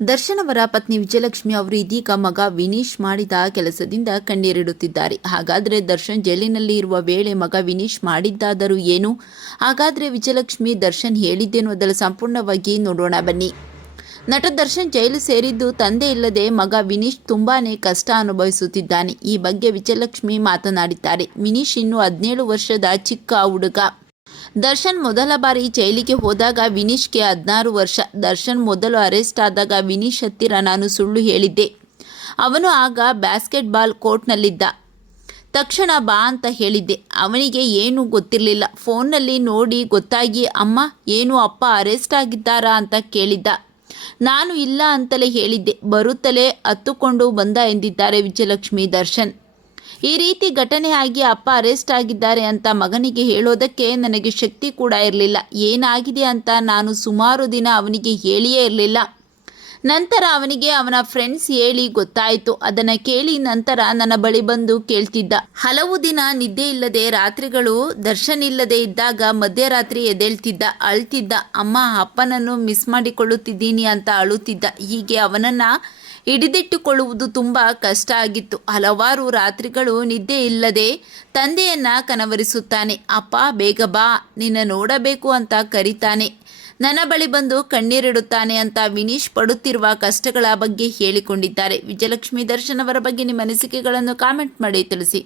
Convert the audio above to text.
ದರ್ಶನ್ ಅವರ ಪತ್ನಿ ವಿಜಯಲಕ್ಷ್ಮಿ ಅವರು ಇದೀಗ ಮಗ ವಿನೀಶ್ ಮಾಡಿದ ಕೆಲಸದಿಂದ ಕಣ್ಣೀರಿಡುತ್ತಿದ್ದಾರೆ. ಹಾಗಾದರೆ ದರ್ಶನ್ ಜೈಲಿನಲ್ಲಿ ಇರುವ ವೇಳೆ ಮಗ ವಿನೀಶ್ ಮಾಡಿದ್ದಾದರೂ ಏನು? ಹಾಗಾದರೆ ವಿಜಯಲಕ್ಷ್ಮಿ ದರ್ಶನ್ ಹೇಳಿದ್ದೇನು? ಅದರ ಸಂಪೂರ್ಣವಾಗಿ ನೋಡೋಣ ಬನ್ನಿ. ನಟ ದರ್ಶನ್ ಜೈಲು ಸೇರಿದ್ದು ತಂದೆ ಇಲ್ಲದೆ ಮಗ ವಿನೀಶ್ ತುಂಬಾನೇ ಕಷ್ಟ ಅನುಭವಿಸುತ್ತಿದ್ದಾನೆ. ಈ ಬಗ್ಗೆ ವಿಜಯಲಕ್ಷ್ಮಿ ಮಾತನಾಡಿದ್ದಾರೆ. ವಿನೀಶ್ ಇನ್ನು 17 ವರ್ಷದ ಚಿಕ್ಕ ಹುಡುಗ. ದರ್ಶನ್ ಮೊದಲ ಬಾರಿ ಜೈಲಿಗೆ ಹೋದಾಗ ವಿನೀಶ್ಗೆ 16 ವರ್ಷ. ದರ್ಶನ್ ಮೊದಲು ಅರೆಸ್ಟ್ ಆದಾಗ ವಿನೀಶ್ ಹತ್ತಿರ ನಾನು ಸುಳ್ಳು ಹೇಳಿದ್ದೆ. ಅವನು ಆಗ ಬ್ಯಾಸ್ಕೆಟ್ಬಾಲ್ ಕೋರ್ಟ್ನಲ್ಲಿದ್ದ. ತಕ್ಷಣ ಬಾ ಅಂತ ಹೇಳಿದ್ದೆ. ಅವನಿಗೆ ಏನೂ ಗೊತ್ತಿರಲಿಲ್ಲ. ಫೋನ್ನಲ್ಲಿ ನೋಡಿ ಗೊತ್ತಾಗಿ ಅಮ್ಮ ಏನು ಅಪ್ಪ ಅರೆಸ್ಟ್ ಆಗಿದ್ದಾರಾ ಅಂತ ಕೇಳಿದ್ದ. ನಾನು ಇಲ್ಲ ಅಂತಲೇ ಹೇಳಿದ್ದೆ. ಬರುತ್ತಲೇ ಹತ್ತುಕೊಂಡು ಬಂದ ಎಂದಿದ್ದಾರೆ ವಿಜಯಲಕ್ಷ್ಮಿ. ದರ್ಶನ್ ಈ ರೀತಿ ಘಟನೆ ಆಗಿ ಅಪ್ಪ ಅರೆಸ್ಟ್ ಆಗಿದ್ದಾರೆ ಅಂತ ಮಗನಿಗೆ ಹೇಳೋದಕ್ಕೆ ನನಗೆ ಶಕ್ತಿ ಕೂಡ ಇರಲಿಲ್ಲ. ಏನಾಗಿದೆ ಅಂತ ನಾನು ಸುಮಾರು ದಿನ ಅವನಿಗೆ ಹೇಳಿಯೇ ಇರಲಿಲ್ಲ. ನಂತರ ಅವನಿಗೆ ಅವನ ಫ್ರೆಂಡ್ಸ್ ಹೇಳಿ ಗೊತ್ತಾಯಿತು. ಅದನ್ನು ಕೇಳಿ ನಂತರ ನನ್ನ ಬಳಿ ಬಂದು ಕೇಳ್ತಿದ್ದ. ಹಲವು ದಿನ ನಿದ್ದೆ ಇಲ್ಲದೆ ರಾತ್ರಿಗಳು ದರ್ಶನ್ ಇಲ್ಲದೆ ಇದ್ದಾಗ ಮಧ್ಯರಾತ್ರಿ ಎದ್ದೇಳ್ತಿದ್ದ, ಅಳ್ತಿದ್ದ. ಅಮ್ಮ ಅಪ್ಪನನ್ನು ಮಿಸ್ ಮಾಡಿಕೊಳ್ಳುತ್ತಿದ್ದೀನಿ ಅಂತ ಅಳುತ್ತಿದ್ದ. ಹೀಗೆ ಅವನನ್ನು ಹಿಡಿದಿಟ್ಟುಕೊಳ್ಳುವುದು ತುಂಬ ಕಷ್ಟ ಆಗಿತ್ತು. ಹಲವಾರು ರಾತ್ರಿಗಳು ನಿದ್ದೆ ಇಲ್ಲದೆ ತಂದೆಯನ್ನ ಕನವರಿಸುತ್ತಾನೆ. ಅಪ್ಪ ಬೇಗ ಬಾ, ನಿನ್ನ ನೋಡಬೇಕು ಅಂತ ಕರೀತಾನೆ. ನನ್ನ ಬಳಿ ಬಂದು ಕಣ್ಣೀರಿಡುತ್ತಾನೆ ಅಂತ ವಿನೀಶ್ ಪಡುತ್ತಿರುವ ಕಷ್ಟಗಳ ಬಗ್ಗೆ ಹೇಳಿಕೊಂಡಿದ್ದಾರೆ. ವಿಜಯಲಕ್ಷ್ಮಿ ದರ್ಶನ್ ಅವರ ಬಗ್ಗೆ ನಿಮ್ಮ ಅನಿಸಿಕೆಗಳನ್ನು ಕಾಮೆಂಟ್ ಮಾಡಿ ತಿಳಿಸಿ.